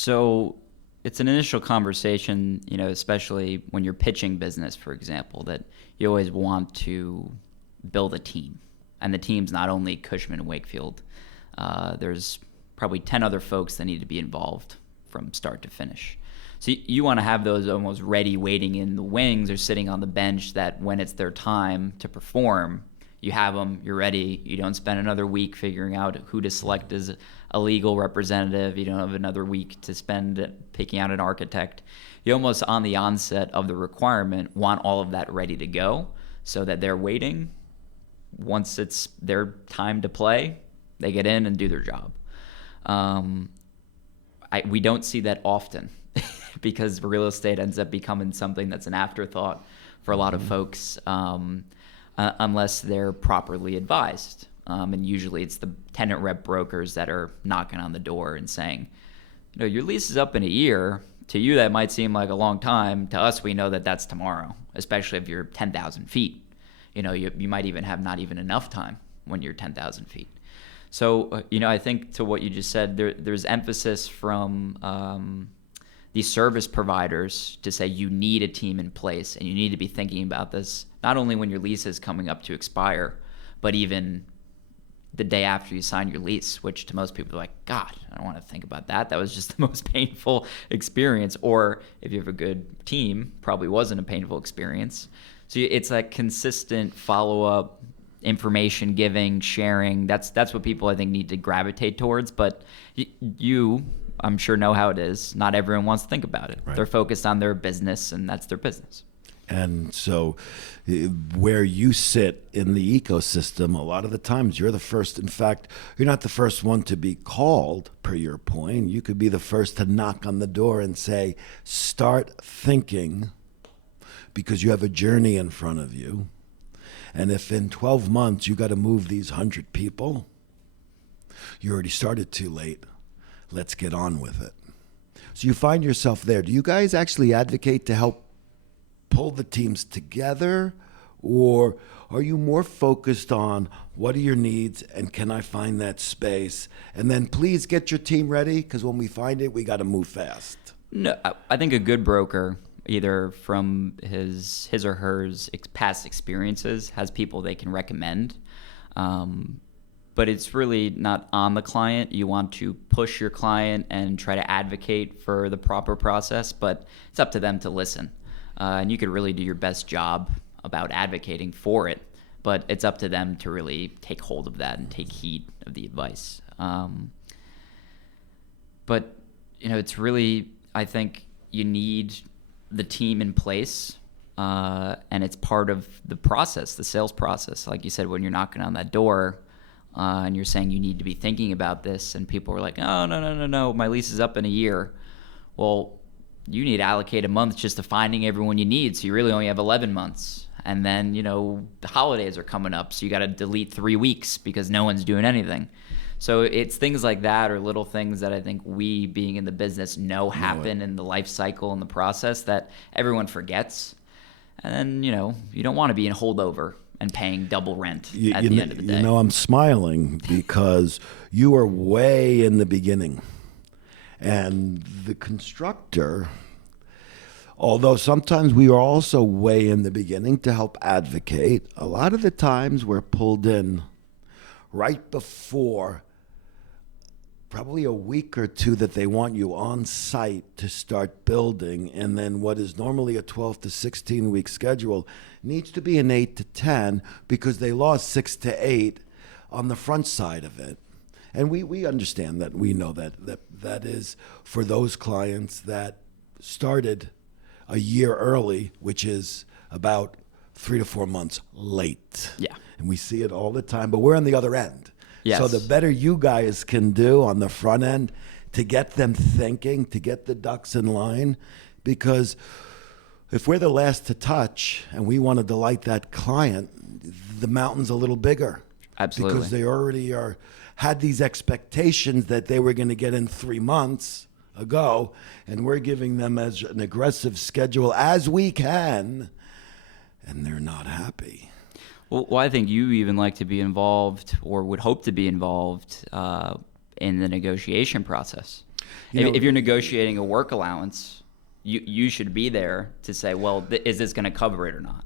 So it's an initial conversation, especially when you're pitching business, for example, that you always want to build a team. And the team's not only Cushman Wakefield. There's probably 10 other folks that need to be involved from start to finish. So you want to have those almost ready, waiting in the wings or sitting on the bench, that when it's their time to perform, you have them, you're ready. You don't spend another week figuring out who to select as a legal representative. You don't have another week to spend picking out an architect. You almost, on the onset of the requirement, want all of that ready to go so that they're waiting. Once it's their time to play, they get in and do their job. We don't see that often because real estate ends up becoming something that's an afterthought for a lot of folks, unless they're properly advised. And usually it's the tenant rep brokers that are knocking on the door and saying, your lease is up in a year. To you, that might seem like a long time. To us, we know that that's tomorrow, especially if you're 10,000 feet. You might even have not even enough time when you're 10,000 feet. So, I think to what you just said, there's emphasis from these service providers to say you need a team in place and you need to be thinking about this, not only when your lease is coming up to expire, but even the day after you sign your lease, which to most people are like, God, I don't want to think about that. That was just the most painful experience. Or if you have a good team, probably wasn't a painful experience. So it's that consistent follow-up, information giving, sharing. That's what people, I think, need to gravitate towards. But you, I'm sure, know how it is. Not everyone wants to think about it. Right. They're focused on their business, and that's their business. And so where you sit in the ecosystem, a lot of the times you're the first. In fact, you're not the first one to be called, per your point. You could be the first to knock on the door and say, start thinking, because you have a journey in front of you. And if in 12 months you got to move these 100 people, you already started too late. Let's get on with it. So you find yourself there. Do you guys actually advocate to help pull the teams together? Or are you more focused on what are your needs and can I find that space? And then please get your team ready, because when we find it, we got to move fast. No, I think a good broker, either from his or hers past experiences, has people they can recommend. But it's really not on the client. You want to push your client and try to advocate for the proper process, but it's up to them to listen. And you could really do your best job about advocating for it, but it's up to them to really take hold of that and take heed of the advice. But, it's really, I think you need the team in place, and it's part of the process, the sales process. Like you said, when you're knocking on that door and you're saying you need to be thinking about this, and people are like, oh, no, my lease is up in a year. Well, you need to allocate a month just to finding everyone you need, so you really only have 11 months. And then, the holidays are coming up, so you got to delete 3 weeks because no one's doing anything. So it's things like that, or little things that I think we, being in the business, know happen in the life cycle and the process that everyone forgets. And then, you don't want to be in holdover and paying double rent at the end of the day. I'm smiling because you are way in the beginning. And the constructor, although sometimes we are also way in the beginning to help advocate, a lot of the times we're pulled in right before, probably a week or two that they want you on site to start building. And then what is normally a 12 to 16 week schedule needs to be an 8 to 10 because they lost 6 to 8 on the front side of it. And we understand that. We know that is for those clients that started a year early, which is about 3 to 4 months late. Yeah. And we see it all the time, but we're on the other end. Yes. So the better you guys can do on the front end to get them thinking, to get the ducks in line, because if we're the last to touch and we want to delight that client, the mountain's a little bigger. Absolutely. Because they already had these expectations that they were going to get in 3 months ago, and we're giving them as an aggressive schedule as we can, and they're not happy. Well, I think you even like to be involved, or would hope to be involved in the negotiation process. If you're negotiating a work allowance, you should be there to say, well, is this going to cover it or not?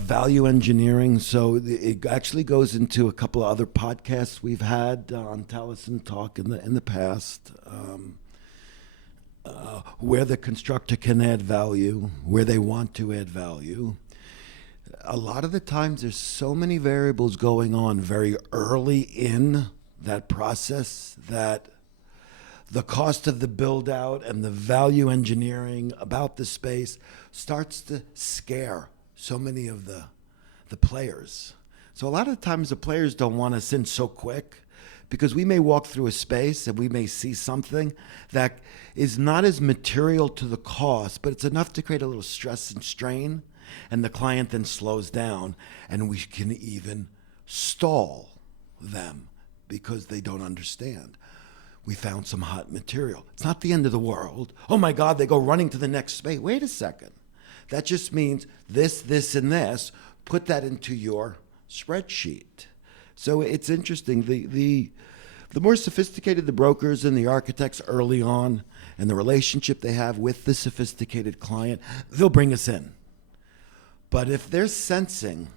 Value engineering. So it actually goes into a couple of other podcasts we've had on Talisen Talk in the past, where the constructor can add value, where they want to add value. A lot of the times there's so many variables going on very early in that process that the cost of the build out and the value engineering about the space starts to scare so many of the players. So a lot of times the players don't want us in so quick, because we may walk through a space and we may see something that is not as material to the cost, but it's enough to create a little stress and strain, and the client then slows down, and we can even stall them because they don't understand. We found some hot material. It's not the end of the world. Oh my God, they go running to the next space. Wait a second. That just means this, and this. Put that into your spreadsheet. So it's interesting. The more sophisticated the brokers and the architects early on, and the relationship they have with the sophisticated client, they'll bring us in. But if they're sensing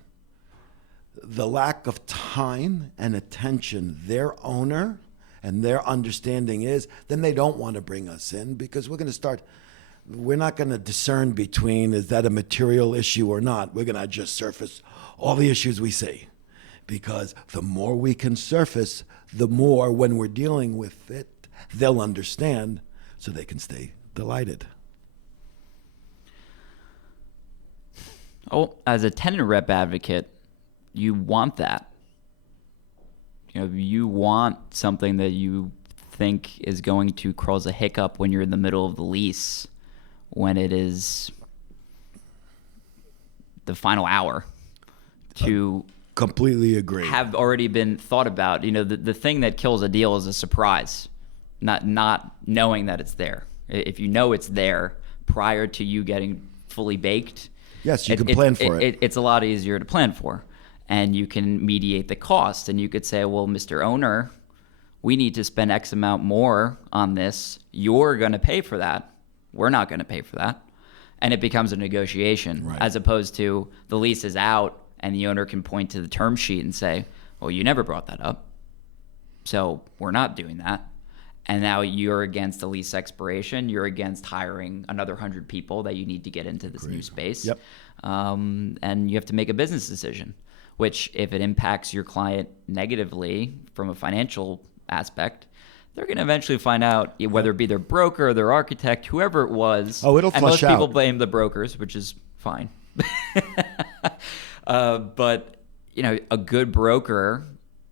the lack of time and attention their owner and their understanding is, then they don't want to bring us in, because we're not going to discern between, is that a material issue or not. We're going to just surface all the issues we see, because the more we can surface, the more, when we're dealing with it, they'll understand, so they can stay delighted. Oh, as a tenant rep advocate, you want that. You want something that you think is going to cause a hiccup when you're in the middle of the lease, when it is the final hour, to completely agree. Have already been thought about. The thing that kills a deal is a surprise, not knowing that it's there. If you know it's there prior to you getting fully baked, yes, you can plan for it. It's a lot easier to plan for. And you can mediate the cost, and you could say, well, Mr. Owner, we need to spend X amount more on this. You're going to pay for that. We're not going to pay for that. And it becomes a negotiation, right, as opposed to the lease is out and the owner can point to the term sheet and say, well, you never brought that up, so we're not doing that. And now you're against a lease expiration. You're against hiring another 100 people that you need to get into this new space. Yep. And you have to make a business decision, which, if it impacts your client negatively from a financial aspect, they're going to eventually find out, whether it be their broker or their architect, whoever it was. Oh, it'll and flush most people out. blame the brokers, which is fine. But a good broker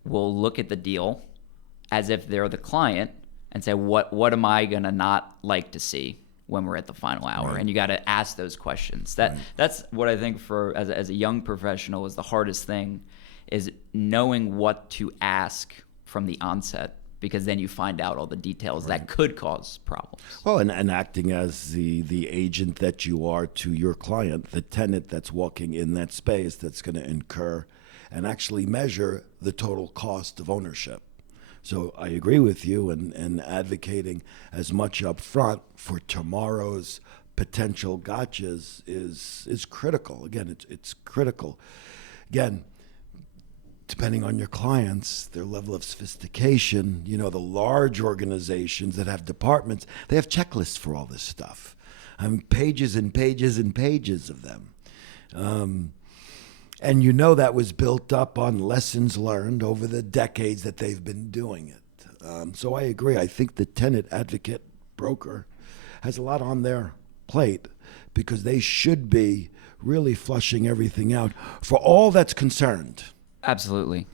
will look at the deal as if they're the client and say, what am I going to not like to see when we're at the final hour? Right. And you got to ask those questions. That's what I think, for as a young professional, is the hardest thing, is knowing what to ask from the onset, because then you find out all the details that could cause problems. Well, and acting as the agent that you are to your client, the tenant that's walking in that space, that's going to incur and actually measure the total cost of ownership. So I agree with you, and advocating as much up front for tomorrow's potential gotchas is critical. Again, it's critical. Again, depending on your clients, their level of sophistication, the large organizations that have departments, they have checklists for all this stuff. Pages and pages and pages of them. And that was built up on lessons learned over the decades that they've been doing it. So I agree. I think the tenant advocate broker has a lot on their plate, because they should be really flushing everything out for all that's concerned. Absolutely.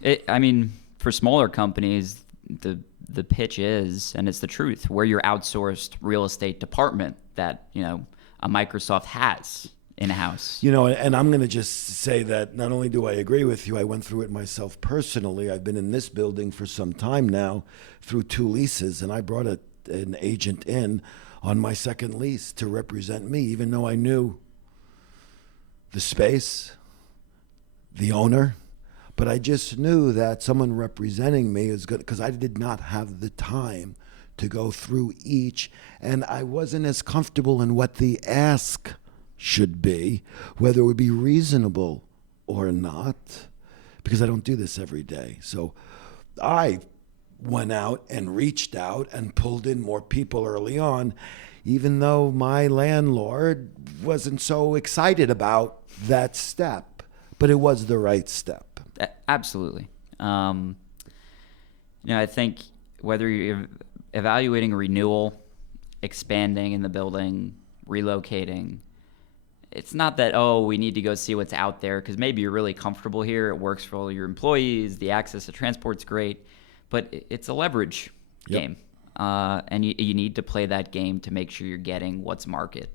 For smaller companies, the pitch is, and it's the truth, we're your outsourced real estate department that, a Microsoft has in-house. And I'm going to just say that not only do I agree with you, I went through it myself personally. I've been in this building for some time now through 2 leases, and I brought an agent in on my second lease to represent me, even though I knew the space, the owner, but I just knew that someone representing me is good, because I did not have the time to go through each, and I wasn't as comfortable in what the ask should be, whether it would be reasonable or not, because I don't do this every day. So I went out and reached out and pulled in more people early on, even though my landlord wasn't so excited about that step, but it was the right step. Absolutely. I think whether you're evaluating a renewal, expanding in the building, relocating, it's not that, we need to go see what's out there, because maybe you're really comfortable here. It works for all your employees. The access to transport's great. But it's a leverage game. And you need to play that game to make sure you're getting what's market.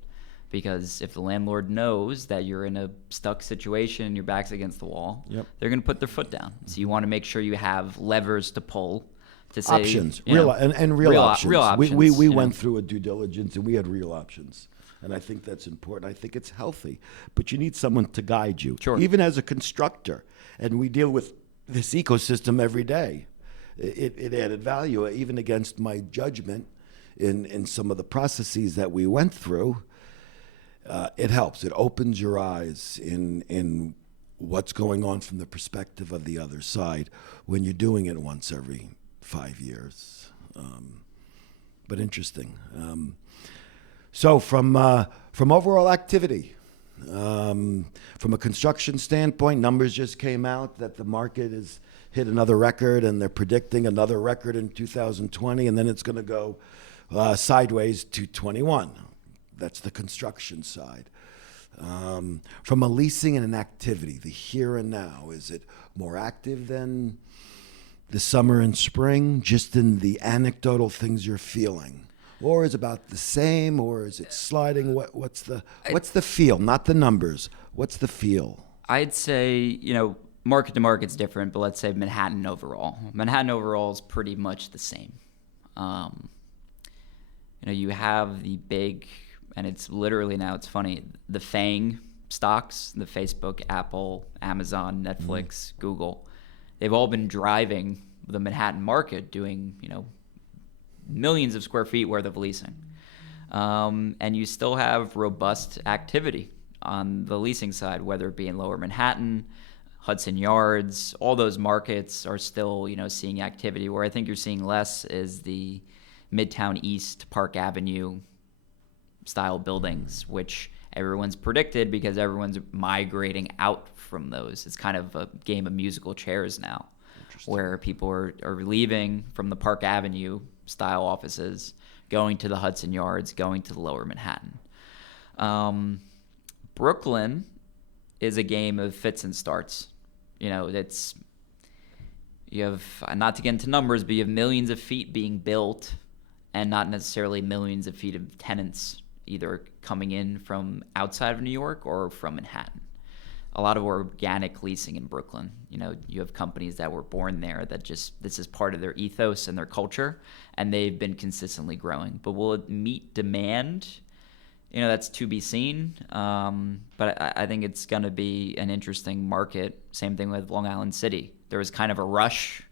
Because if the landlord knows that you're in a stuck situation, your back's against the wall, they're going to put their foot down. So you want to make sure you have levers to pull to say options, real options. Real options. We went through a due diligence and we had real options. And I think that's important. I think it's healthy. But you need someone to guide you, even as a constructor. And we deal with this ecosystem every day. It added value, even against my judgment in some of the processes that we went through. It helps. It opens your eyes in what's going on from the perspective of the other side when you're doing it once every 5 years. But interesting. So from overall activity, from a construction standpoint, numbers just came out that the market has hit another record, and they're predicting another record in 2020, and then it's going to go sideways to 21. That's the construction side. From a leasing and an activity, the here and now, is it more active than the summer and spring, just in the anecdotal things you're feeling? Or is it about the same, or is it sliding? What's the feel? Not the numbers. What's the feel? I'd say, market to market's different, but let's say Manhattan overall. Manhattan overall is pretty much the same. You have the big, and it's literally now, it's funny, the FANG stocks, the Facebook, Apple, Amazon, Netflix, Google. They've all been driving the Manhattan market, doing, millions of square feet worth of leasing. And you still have robust activity on the leasing side, whether it be in Lower Manhattan, Hudson Yards. All those markets are still, seeing activity. Where I think you're seeing less is the Midtown East, Park Avenue style buildings, which everyone's predicted because everyone's migrating out from those. It's kind of a game of musical chairs now, where people are leaving from the Park Avenue style offices, going to the Hudson Yards, going to the Lower Manhattan. Brooklyn is a game of fits and starts. You have, not to get into numbers, but you have millions of feet being built and not necessarily millions of feet of tenants either coming in from outside of New York or from Manhattan. A lot of organic leasing in Brooklyn. You have companies that were born there that this is part of their ethos and their culture, and they've been consistently growing. But will it meet demand? That's to be seen. But I think it's going to be an interesting market. Same thing with Long Island City. There was kind of a rush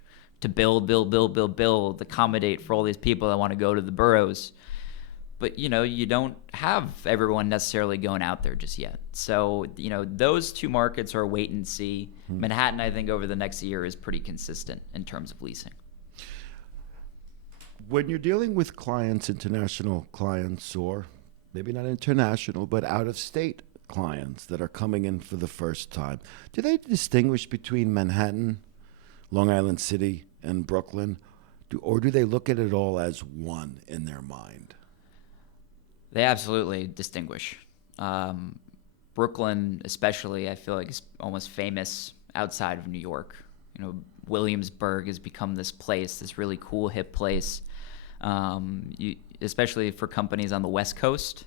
to build, accommodate for all these people that want to go to the boroughs. But, you don't have everyone necessarily going out there just yet. So, those two markets are wait and see. Manhattan, I think, over the next year is pretty consistent in terms of leasing. When you're dealing with clients, international clients, or maybe not international, but out-of-state clients that are coming in for the first time, do they distinguish between Manhattan, Long Island City, and Brooklyn? Or do they look at it all as one in their mind? They absolutely distinguish. Brooklyn, especially, I feel like is almost famous outside of New York. Williamsburg has become this place, this really cool, hip place, especially for companies on the West Coast.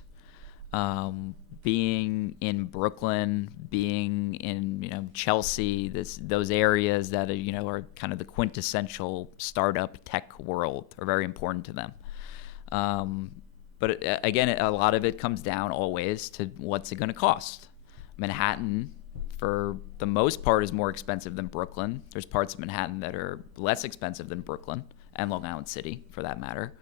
Being in Brooklyn, being in Chelsea, those areas that are kind of the quintessential startup tech world are very important to them. But again, a lot of it comes down always to what's it going to cost. Manhattan, for the most part, is more expensive than Brooklyn. There's parts of Manhattan that are less expensive than Brooklyn and Long Island City, for that matter.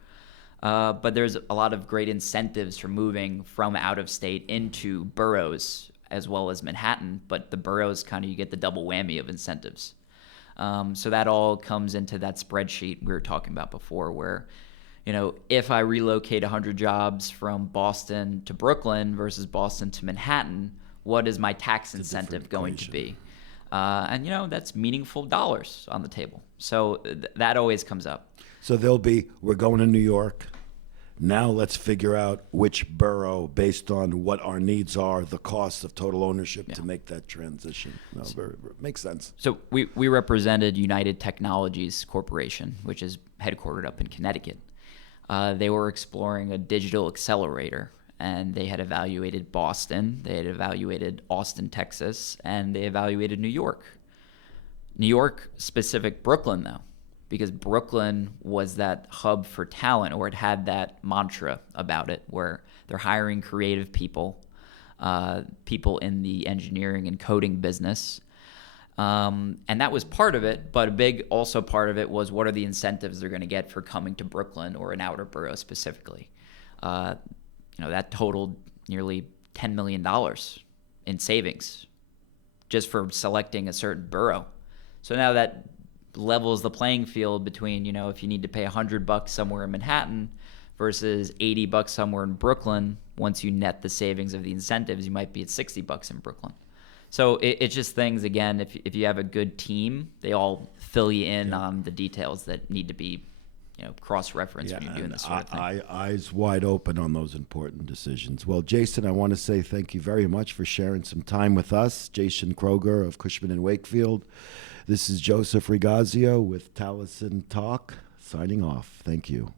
But there's a lot of great incentives for moving from out of state into boroughs as well as Manhattan. But the boroughs kind of, you get the double whammy of incentives. So that all comes into that spreadsheet we were talking about before, where, if I relocate 100 jobs from Boston to Brooklyn versus Boston to Manhattan, what is my tax incentive going to be? And that's meaningful dollars on the table. So that always comes up. So we're going to New York. Now let's figure out which borough, based on what our needs are, the cost of total ownership to make that transition. Makes sense. So we represented United Technologies Corporation, which is headquartered up in Connecticut. They were exploring a digital accelerator, and they had evaluated Boston, they had evaluated Austin, Texas, and they evaluated New York. New York specific Brooklyn, though, because Brooklyn was that hub for talent, or it had that mantra about it, where they're hiring creative people, people in the engineering and coding business. And that was part of it, but a big also part of it was, what are the incentives they're going to get for coming to Brooklyn or an outer borough specifically? That totaled nearly $10 million in savings just for selecting a certain borough. So now that levels the playing field between, if you need to pay $100 somewhere in Manhattan versus $80 somewhere in Brooklyn. Once you net the savings of the incentives, you might be at $60 in Brooklyn. So it's just things, again, if you have a good team, they all fill you in on the details that need to be, cross-referenced when you're doing this sort of thing. Eyes wide open on those important decisions. Well, Jason, I want to say thank you very much for sharing some time with us. Jason Kroeger of Cushman Wakefield. This is Joseph Rigazio with Talisen Talk, signing off. Thank you.